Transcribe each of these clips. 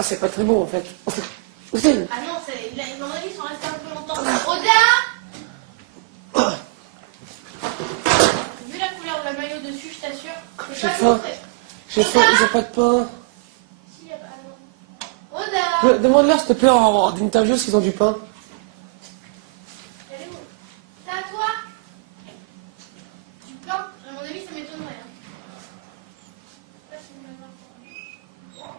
Ah, c'est pas très bon en fait. Hussein. Ah non, ils m'ont dit qu'ils sont restés un peu longtemps. Rosa! Vu la couleur de la maillot dessus, je t'assure. J'ai faim. J'ai faim, ils ont pas de pain. Si, y a pas, non. Rosa! Demande-leur s'il te plaît en interview s'ils ont du pain. Elle est où? C'est à toi? Du pain? À mon avis, ça m'étonnerait. Hein. Je sais pas si vous m'avez encore.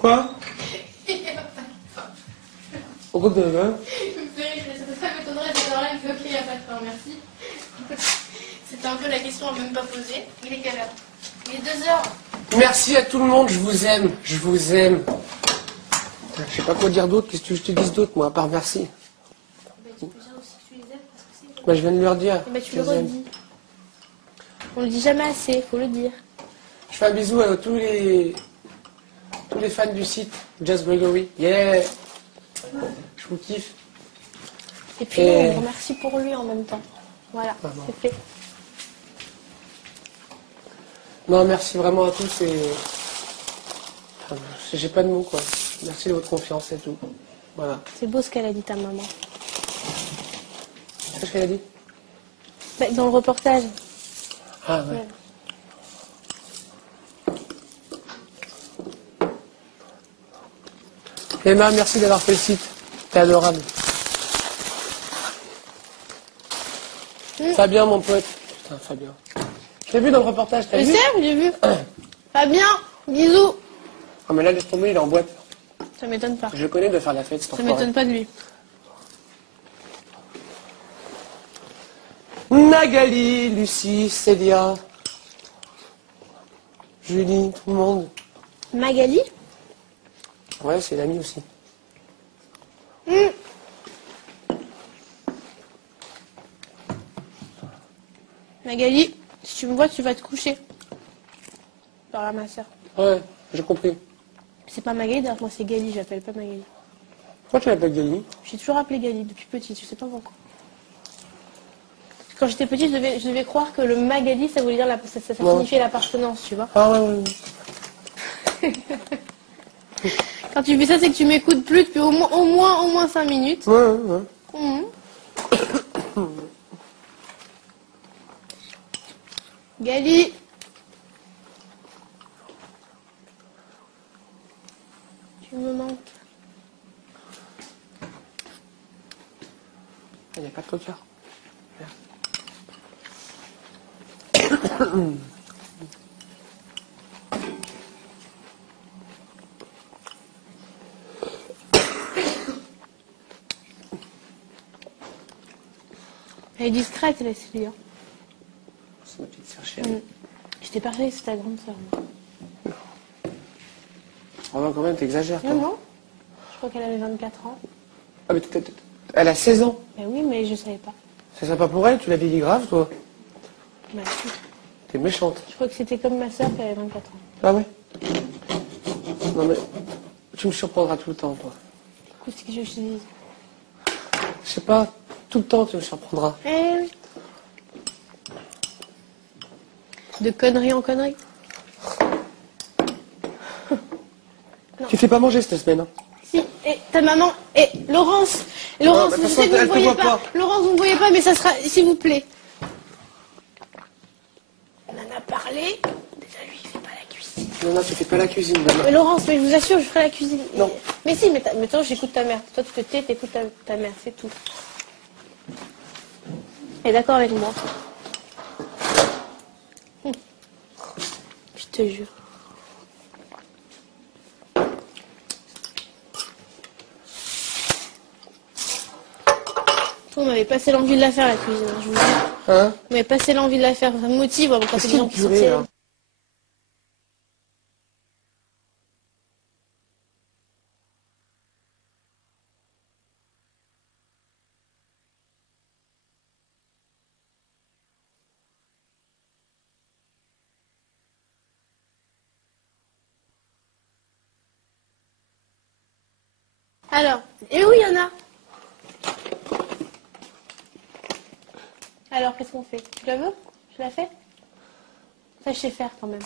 Quoi? Pourquoi de là? Ça m'étonnerait d'être là, il me fait ok, il n'y a pas de pain, merci. C'était un peu la question à même pas poser. Il est quelle heure? Il est 2h. Merci à tout le monde, je vous aime. Je vous aime. Je sais pas quoi dire d'autre, qu'est-ce que je te dise d'autre, moi, à part merci. Bah, tu peux dire aussi que tu les aimes parce que c'est. Bah, je viens de leur dire. Bah, tu je le les aime. redis. On le dit jamais assez, faut le dire. Je fais un bisou à tous les fans du site Just Gregory. Yeah. Je vous kiffe. Et puis Et- on remercie pour lui en même temps. Voilà, Ah bon. c'est fait. Non, merci vraiment à tous et... Enfin, j'ai pas de mots, quoi. Merci de votre confiance et tout. Voilà. C'est beau ce qu'elle a dit ta maman. C'est ce qu'elle a dit? Bah, dans le reportage. Ah ouais. Emma, merci d'avoir fait le site. T'es adorable. Fabien, mon pote. Putain, Fabien. Je l'ai vu dans le reportage, t'as Je vu? sais, j'ai vu. Fabien, bisous. Ah mais là, laisse tomber, il est en boîte. Ça m'étonne pas. Je le connais de faire la fête, cet Ça enfoiré. m'étonne pas de lui. Magali, Lucie, Célia, Julie, tout le monde. Magali? Ouais, c'est l'ami aussi. Magali, si tu me vois, tu vas te coucher. Par là, ma soeur. Ouais, j'ai compris. C'est pas Magali, d'ailleurs, moi c'est Gali, j'appelle pas Magali. Pourquoi tu l'appelles Gali? J'ai toujours appelé Gali depuis petite, je sais pas pourquoi. Quand j'étais petite, je devais croire que le Magali, ça voulait dire ça Non. signifiait l'appartenance, tu vois. Ah ouais, ouais, ouais. Quand tu fais ça, c'est que tu m'écoutes plus depuis au moins 5 minutes. Ouais, ouais, ouais. Mhm. Gali. Tu me manques. Il n'y a pas de coca. Elle est discrète, la Célia. C'est ma petite sœur chérie. J'étais persuadée que c'était ta grande sœur. Oh non, quand même, t'exagères, toi. Non, non. Je crois qu'elle avait 24 ans. Ah, mais elle a 16 ans. Ben oui, mais je savais pas. C'est sympa pour elle, tu l'as vieilli grave, toi. Ben, si. T'es méchante. Je crois que c'était comme ma sœur qui avait 24 ans. Ah ouais? Non, mais tu me surprendras tout le temps, toi. Écoute, ce que je te dise. Je sais pas, tout le temps, tu me surprendras. Eh oui. De conneries en conneries. Tu fais pas manger cette semaine, hein? Si, et ta maman, et Laurence, Laurence, Ah, bah, je de toute sais que façon, vous ne elle te voyez voit pas. pas. Laurence, vous ne voyez pas, mais ça sera, s'il vous plaît. On en a parlé. Déjà, lui, il fait pas la cuisine. Non, non, tu fais pas la cuisine, demain. Mais Laurence, mais je vous assure, je ferai la cuisine. Non. Mais si, mais maintenant, j'écoute ta mère. Toi, tu te tais, t'écoutes ta mère, c'est tout. Elle est d'accord avec moi. Je te jure. On m'avait passé l'envie de la faire, la cuisine, hein, je vous le dis. Hein? On m'avait passé l'envie de la faire. Ça me motive, moi, quand Qu'est-ce c'est des gens qu'il qui y a de sont purée, là? Alors, et oui, il y en a. Alors, qu'est-ce qu'on fait? Tu la veux? Je la fais? Ça, je sais faire quand même.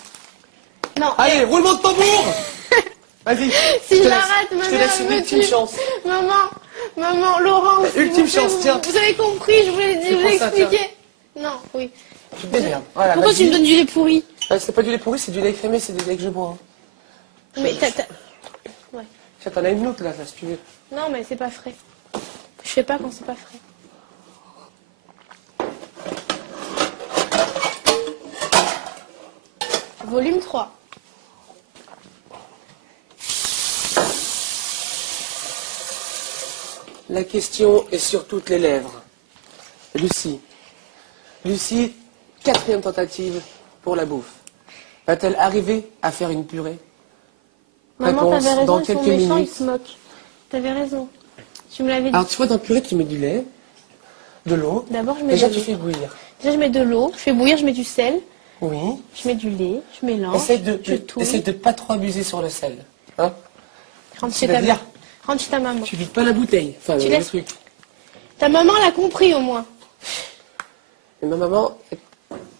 Non. Allez, roulement de tambour. Vas-y. Si je te la laisse- rate, ma je te mère laisse une me ultime tue. chance. Maman, Laurence. Ultime s'il vous plaît, chance, tiens. Vous avez compris, je voulais Tu vous prends ça, expliquer. Non, oui. Tu te démerdes. Voilà, Pourquoi tu vas-y. me donnes du lait pourri? C'est pas du lait pourri, c'est du lait crémé, c'est du lait que je bois. Hein. Mais t'as... Ouais. Tiens, t'en as une autre là, si tu veux. Non, mais c'est pas frais. Je fais pas quand c'est pas frais. Volume 3. La question est sur toutes les lèvres. Lucie. Lucie, 4e tentative pour la bouffe. Va-t-elle arriver à faire une purée? Maman, Réponse t'avais raison, dans ils sont quelques méchants, ils minutes. se moquent. T'avais raison. Tu me l'avais dit. Alors tu vois, dans le purée, tu mets du lait, de l'eau. D'abord, je mets Déjà, de tu l'eau. fais bouillir. Déjà, je mets de l'eau, je fais bouillir, je mets du sel, Oui. je mets du lait, je mélange, Essaye de pas trop abuser sur le sel. Hein? rentre chez ta C'est-à-dire, mère. Rentre chez ta maman. tu vides pas la bouteille. Enfin, Tu le laisses- truc. Ta maman l'a compris au moins. Et ma maman,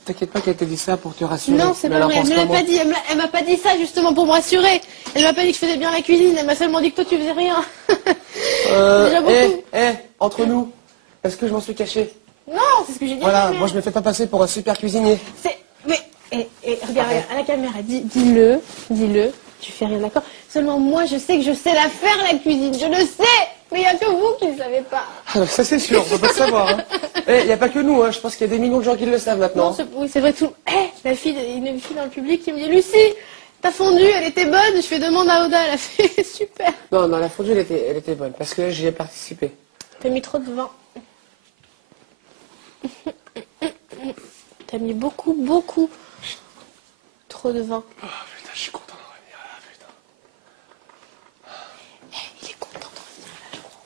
t'inquiète pas qu'elle t'a dit ça pour te rassurer. Non, c'est Mais pas elle en vrai, elle pense me l'a comment pas dit. Elle m'a pas dit ça justement pour me rassurer. Elle m'a pas dit que je faisais bien la cuisine, elle m'a seulement dit que toi tu faisais rien. Déjà beaucoup. Entre nous, est-ce que je m'en suis caché? Non, c'est ce que j'ai dit à Voilà, ta mère. moi je me fais pas passer pour un super cuisinier. Mais, regarde, à la caméra, dis-le, tu fais rien, d'accord? Seulement moi, je sais que je sais la faire, la cuisine, je le sais, mais il n'y a que vous qui ne le savez pas. Ah, ça c'est sûr, on peut pas le savoir. Hein. Il n'y a pas que nous, hein. Je pense qu'il y a des millions de gens qui le savent maintenant. Non, oui, c'est vrai, tout. La fille, une fille dans le public qui me dit, Lucie, t'as fondu, elle était bonne, je fais demande à Oda, elle a fait super. Non, la fondue, elle était bonne, parce que j'y ai participé. T'as mis trop de vin. T'as mis beaucoup trop de vin. Oh putain, je suis content de revenir là, putain. Il est content de revenir là, je crois.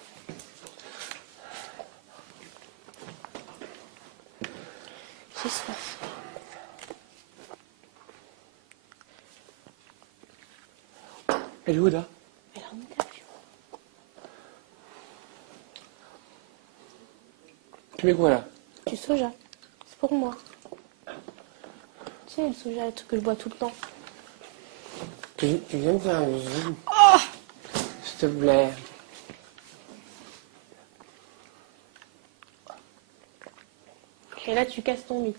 J'ai soif. Elle est où, là? Elle est en interview. Tu mets quoi, là? Du soja. C'est pour moi. Tu sais, le soja, le truc que je bois tout le temps. Tu viens de faire un zoom. Oh, S'il te plaît. et là, tu casses ton mythe.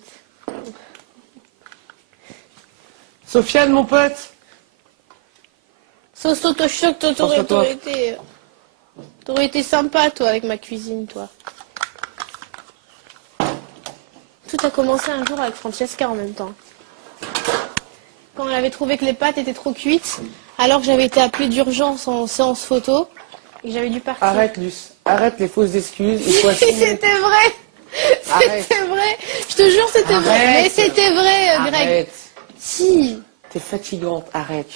Sofiane, mon pote! Sauce auto-choc, toi, Pense à toi. t'aurais été sympa, toi, avec ma cuisine, toi. Tout a commencé un jour avec Francesca en même temps. Quand elle avait trouvé que les pâtes étaient trop cuites, alors que j'avais été appelée d'urgence en séance photo, et que j'avais dû partir. Arrête, Luce. Arrête les fausses excuses. Il faut Si, assumer. c'était vrai. Arrête. C'était vrai. Je te jure, c'était vrai. Arrête. Mais c'était vrai, Greg. Arrête. Si. T'es fatigante, arrête.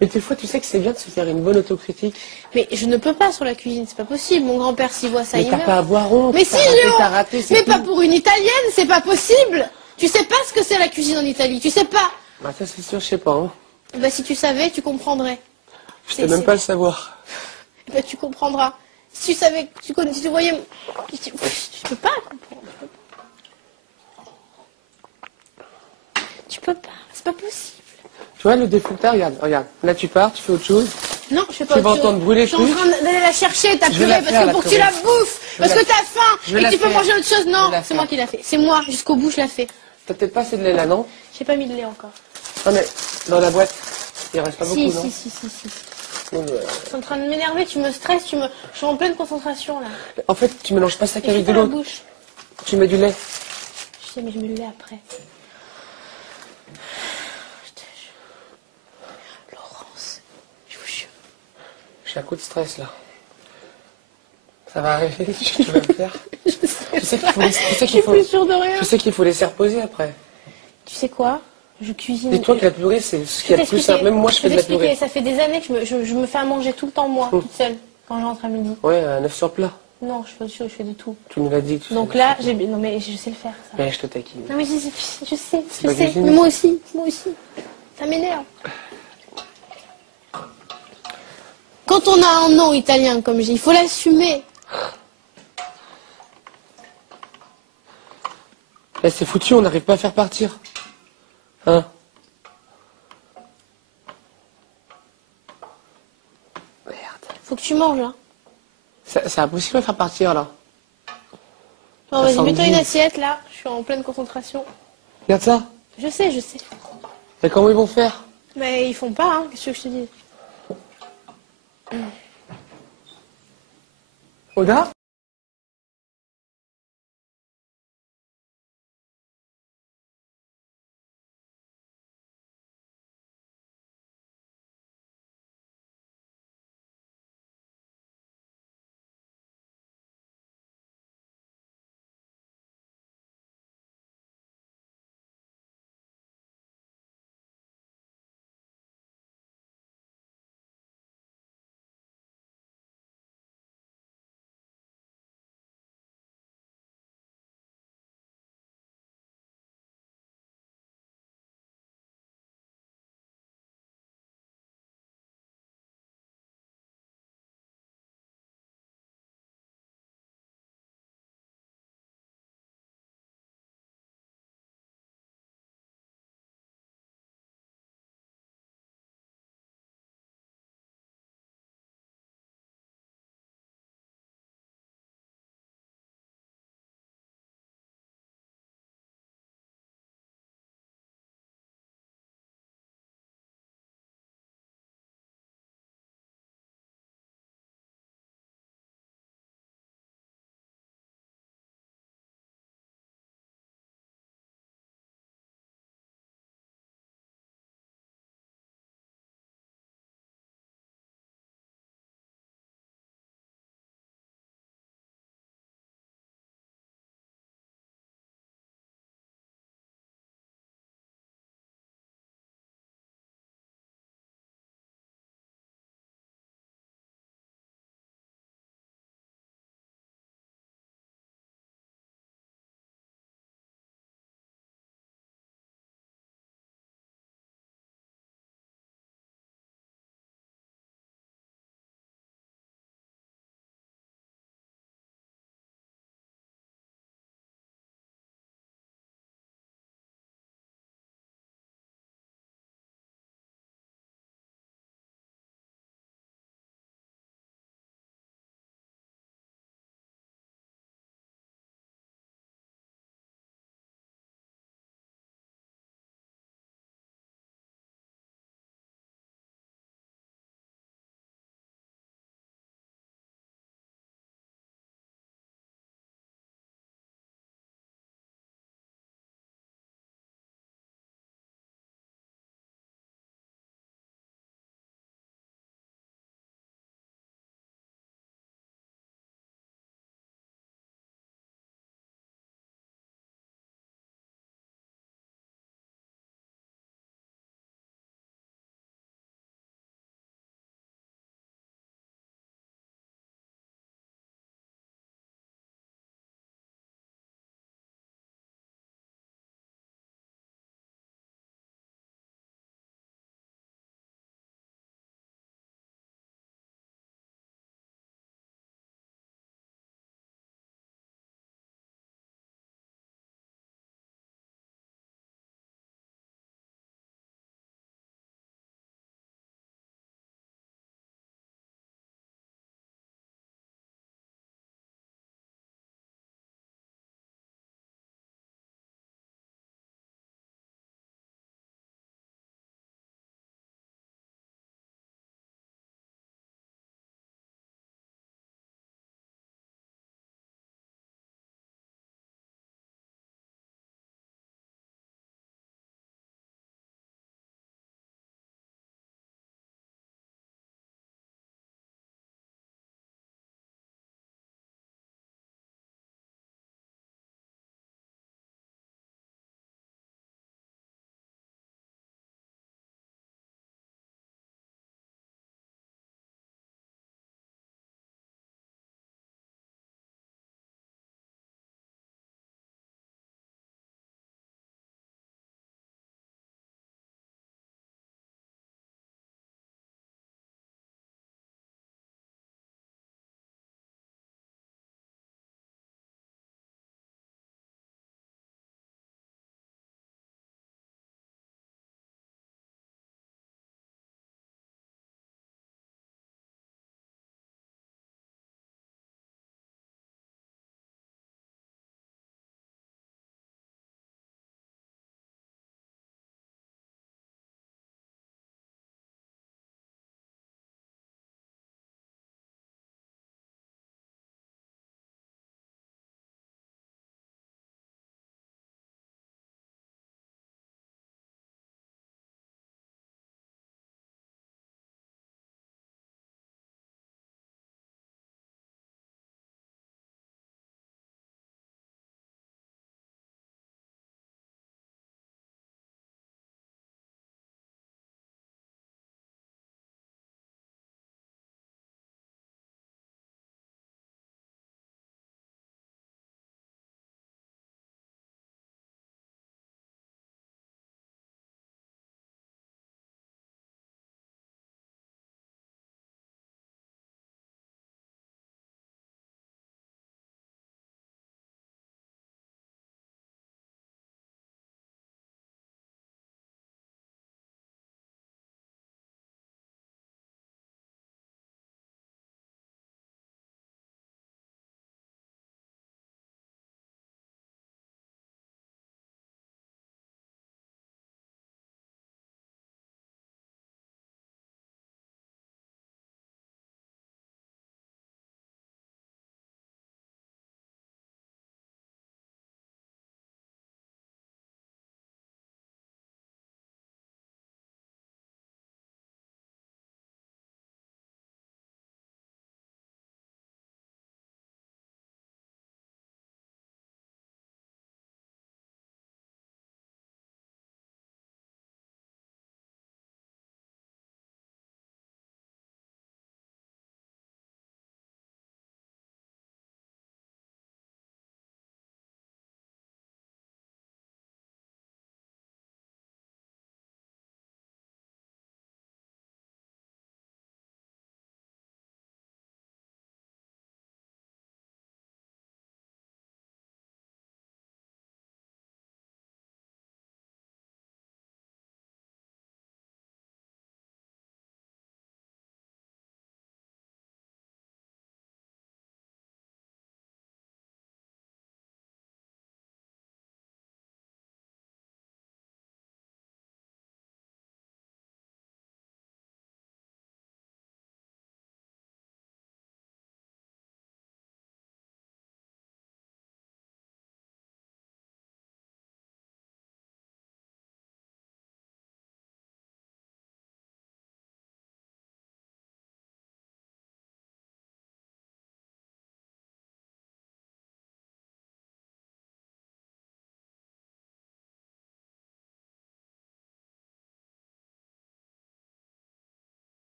Mais des fois, tu sais que c'est bien de se faire une bonne autocritique. Mais je ne peux pas sur la cuisine, c'est pas possible. Mon grand-père, s'il voit ça, Mais il t'as meurt. pas à avoir honte. Mais si, T'as raté, j'ai honte. t'as raté, c'est Mais tout. pas pour une Italienne, c'est pas possible. Tu sais pas ce que c'est la cuisine en Italie, tu sais pas. Bah, ça, c'est sûr, je sais pas. Hein. Bah si tu savais, tu comprendrais. Je peux même pas le savoir. Bah tu comprendras. Si tu savais, si tu voyais... Je peux pas comprendre. Tu peux pas, c'est pas possible. Tu vois, le défouta, regarde. Là, tu pars, tu fais autre chose. Non, je fais pas Tu vas autre chose. entendre brûler Je suis en le train d'aller la chercher, ta Je vais purée, la parce faire, que la pour que tu purée. la bouffes, Je parce vais que la t'as faim, Je vais et la que tu peux faire. manger autre chose. Je Non, vais la c'est moi faire. qui l'a fait. C'est moi, jusqu'au bout, je l'ai fait. T'as peut-être pas assez de lait là, non? J'ai pas mis de lait encore. Non, mais dans la boîte, il reste pas beaucoup, Si, non? si. Non, mais, Je suis en train de m'énerver, tu me stresses, je suis en pleine concentration là. En fait, tu mélanges pas ça Et qu'avec fais de pas la l'eau. bouche. Tu mets du lait. Je sais, mais je mets le lait après. Je te jure. Laurence, je vous jure. J'ai un coup de stress, là. Ça va arriver, tu vas me faire. Je sais Tu sais pas. qu'il Je suis faut, plus sûre de rien. je sais qu'il faut laisser reposer après. Tu sais quoi? Je cuisine. Dis-toi que la purée, c'est ce Je qu'il y vais a de plus t'expliquer. simple. Même moi, je fais de la t'expliquer. purée. Ça fait des années que je me fais à manger tout le temps moi, toute seule, quand je rentre à midi. Ouais, un œuf sur plat. Non, je fais de tout. Tu nous l'as dit. Que tu Donc sais. là, non mais je sais le faire ça. Mais je te taquine. Non mais je sais, pas cuisiner. Mais moi aussi. Ça m'énerve. Quand on a un nom italien comme j'ai, il faut l'assumer. Là, c'est foutu, on n'arrive pas à faire partir. Hein? Merde. Faut que tu manges, là. C'est impossible à faire partir, là. Non, vas-y, mets-toi Sandy. une assiette, là. Je suis en pleine concentration. Regarde ça. Je sais, je sais. Et comment ils vont faire? Mais ils font pas, hein. Qu'est-ce que je te dis? Oda?